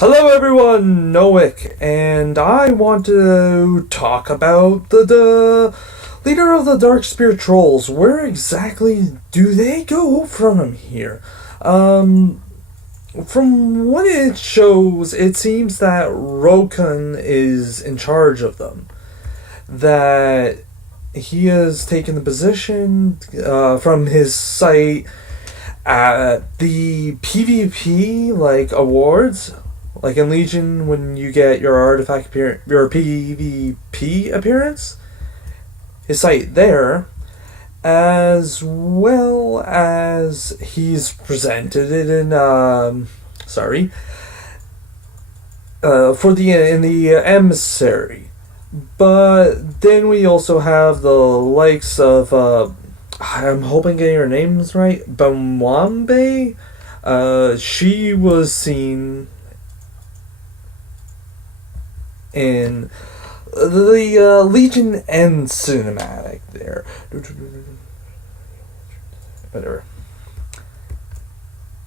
Hello everyone, Noek, and I want to talk about the leader of the Darkspear trolls. Where exactly do they go from here? Um, from what it shows, it seems that Rokun is in charge of them. That he has taken the position from his site at the PvP awards, like in Legion when you get your artifact your PvP appearance, his site there, as well as he's presented it in for the in the emissary. But then we also have the likes of I'm hoping getting her names right. Bamwambe. She was seen in the Legion End cinematic there. Whatever.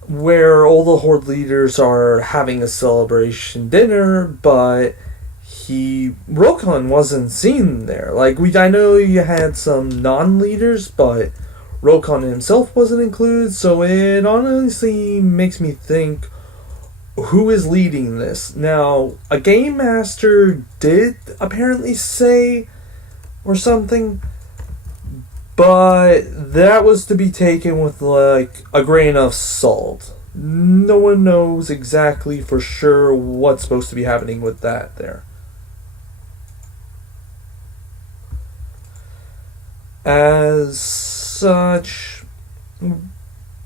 Where all the Horde leaders are having a celebration dinner, but Rokon wasn't seen there. I know you had some non-leaders, but Rokon himself wasn't included, so it honestly makes me think, who is leading this? Now, a game master did apparently say or something, but that was to be taken with a grain of salt. No one knows exactly for sure what's supposed to be happening with that there. As such,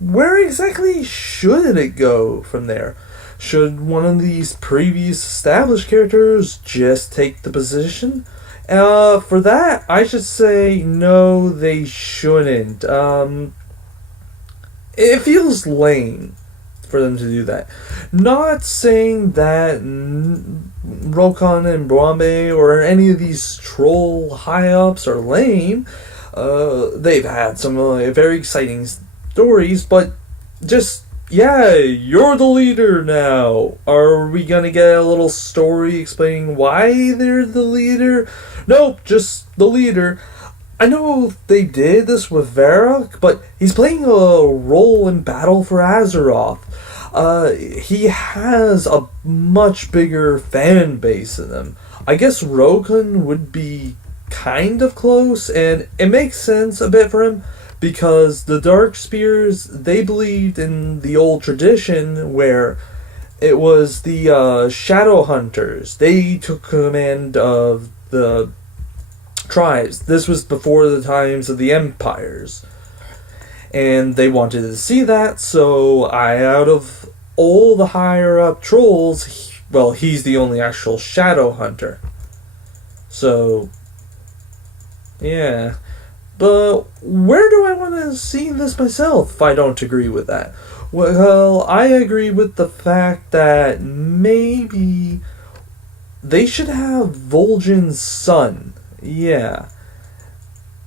where exactly should it go from there? Should one of these previous established characters just take the position? For that, I should say no, they shouldn't. It feels lame for them to do that. Not saying that Rokon and Brambe or any of these troll high-ups are lame. They've had some very exciting stories, but just, yeah, you're the leader now. Are we gonna get a little story explaining why they're the leader? Nope, just the leader. I know they did this with Varrock, but he's playing a role in Battle for Azeroth. He has a much bigger fan base than them. I guess Rokun would be kind of close, and it makes sense a bit for him because the Darkspears, they believed in the old tradition where it was the Shadow Hunters. They took command of the tribes. This was before the times of the empires, and they wanted to see that, so out of all the higher up trolls, he's the only actual Shadow Hunter. So yeah. But where do I want to see this myself if I don't agree with that? Well, I agree with the fact that maybe they should have Vol'jin's son. Yeah.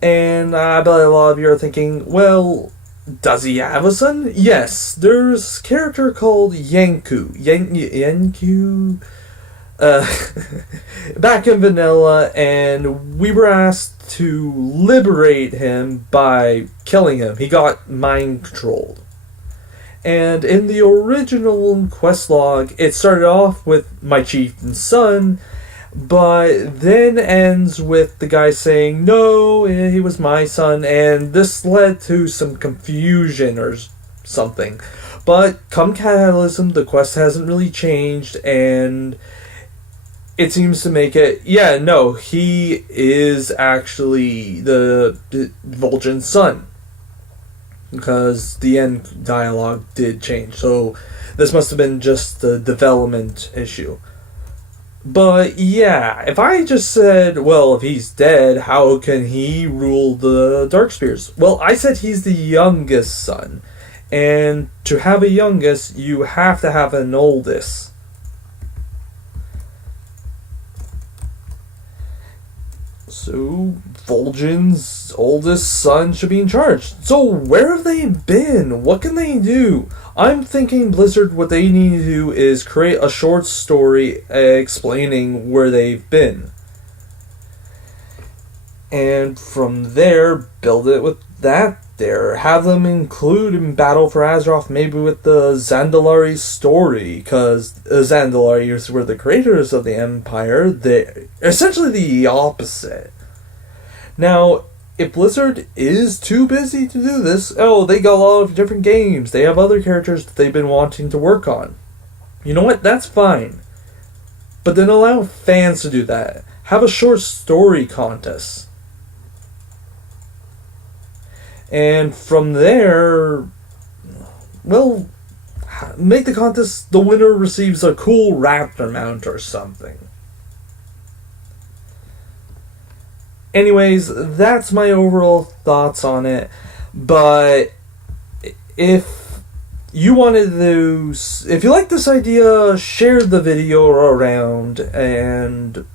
And I bet a lot of you are thinking, well, does he have a son? Yes. There's a character called Yanku. Yanku? Back in vanilla, and we were asked to liberate him by killing him. He got mind controlled. And in the original quest log, it started off with my chieftain's son, but then ends with the guy saying, no, he was my son, and this led to some confusion or something. But come Catalysm, the quest hasn't really changed, and it seems to make it, yeah, no, he is actually the Vol'jin's son. Because the end dialogue did change. So this must have been just the development issue. But yeah, if I just said, well, if he's dead, how can he rule the Darkspears? Well, I said he's the youngest son. And to have a youngest, you have to have an oldest. So Vol'jin's oldest son should be in charge. So where have they been? What can they do? I'm thinking Blizzard, what they need to do is create a short story explaining where they've been. And from there, build it with that there. Have them include in Battle for Azeroth, maybe with the Zandalari story, because Zandalari were the creators of the Empire. They're essentially the opposite. Now, if Blizzard is too busy to do this, they got a lot of different games. They have other characters that they've been wanting to work on. You know what? That's fine. But then allow fans to do that. Have a short story contest. And from there, well, make the contest, the winner receives a cool raptor mount or something. Anyways, that's my overall thoughts on it. But if you wanted to, if you like this idea, share the video around, and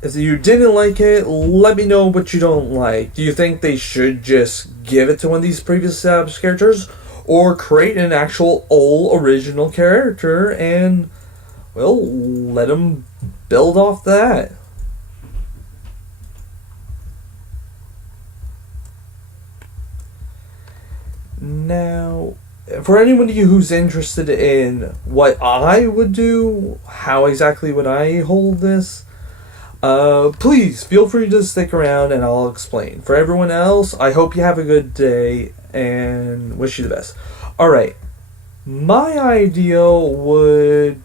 if you didn't like it, let me know what you don't like. Do you think they should just give it to one of these previous established characters? Or create an actual old original character and, well, let them build off that? Now, for anybody who's interested in what I would do, how exactly would I hold this, please feel free to stick around and I'll explain. For everyone else, I hope you have a good day and wish you the best. Alright, my idea would...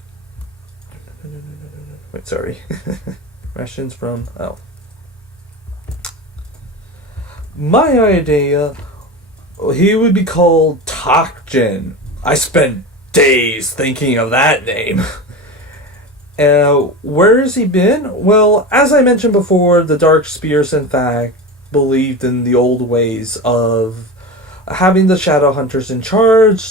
Wait, sorry. Rations from... My idea, he would be called Takjin. I spent days thinking of that name. Where has he been? Well, as I mentioned before, the Darkspears, in fact, believed in the old ways of having the Shadow Hunters in charge,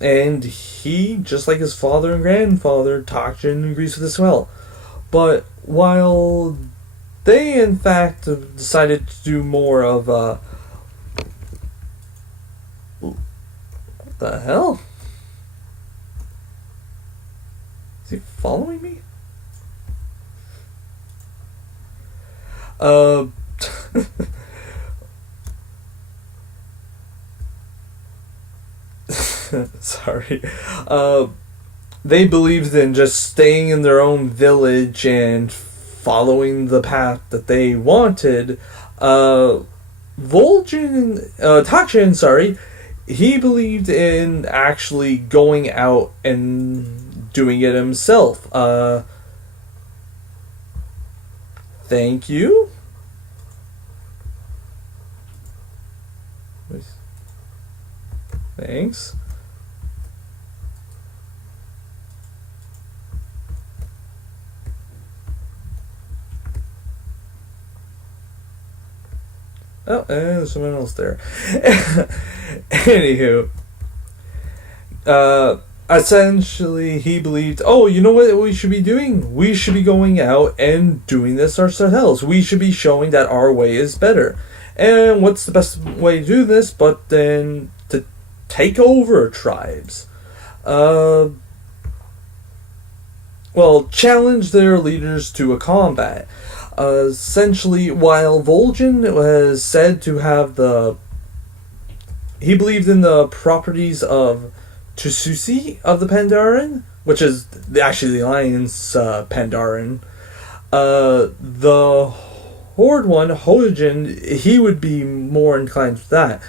and he, just like his father and grandfather, Takjin, agrees with this well. But while they, in fact, decided to do more of what the hell? Is he following me? Sorry. They believed in just staying in their own village and following the path that they wanted. Takjin, he believed in actually going out and doing it himself. Thank you. Thanks. Oh, and there's someone else there. Anywho, essentially, he believed, you know what we should be doing? We should be going out and doing this ourselves. We should be showing that our way is better. And what's the best way to do this but then to take over tribes? Challenge their leaders to a combat. Essentially, while Vol'jin was said to have he believed in the properties of Tsusi of the Pandaren, which is actually the Alliance Pandaren. The Horde one, Vol'jin, he would be more inclined to that.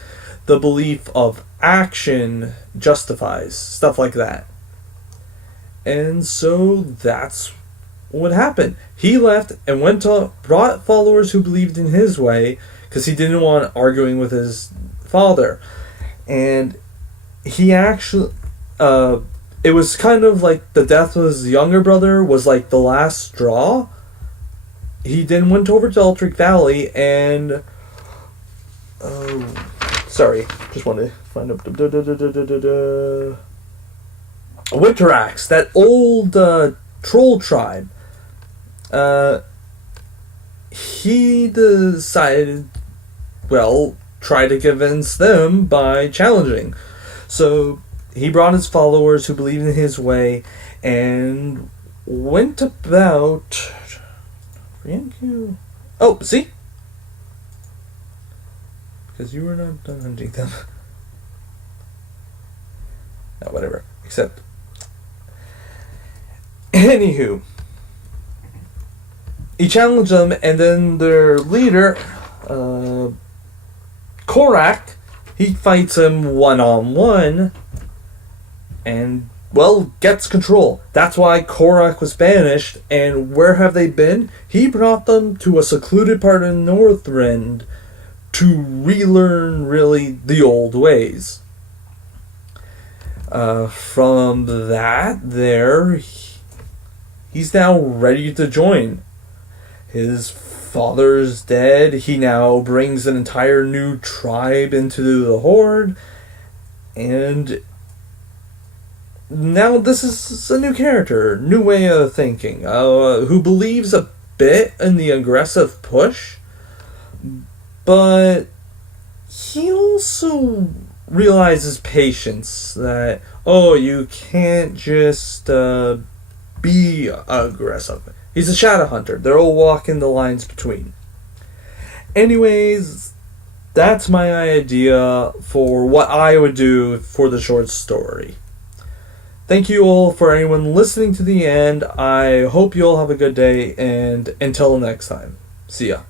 The belief of action justifies, stuff like that. And so that's what happened. He left and brought followers who believed in his way because he didn't want arguing with his father. And he actually, it was kind of like the death of his younger brother was like the last straw. He then went over to Eltric Valley and, just wanted to find out. Winterax, that old troll tribe. he decided, well, try to convince them by challenging. So he brought his followers who believed in his way and went about... Oh, see? Because you were not done hunting them. No, whatever. Except... Anywho. He challenged them, and then their leader, Korak, he fights him one-on-one, and, well, gets control. That's why Korak was banished, and where have they been? He brought them to a secluded part of Northrend to relearn, really, the old ways. From that, he's now ready to join. His father's dead. He now brings an entire new tribe into the Horde. And now this is a new character, new way of thinking, who believes a bit in the aggressive push, but he also realizes patience, that, you can't just be aggressive. He's a shadow hunter. They're all walking the lines between. Anyways, that's my idea for what I would do for the short story. Thank you all for anyone listening to the end. I hope you all have a good day, and until next time, see ya.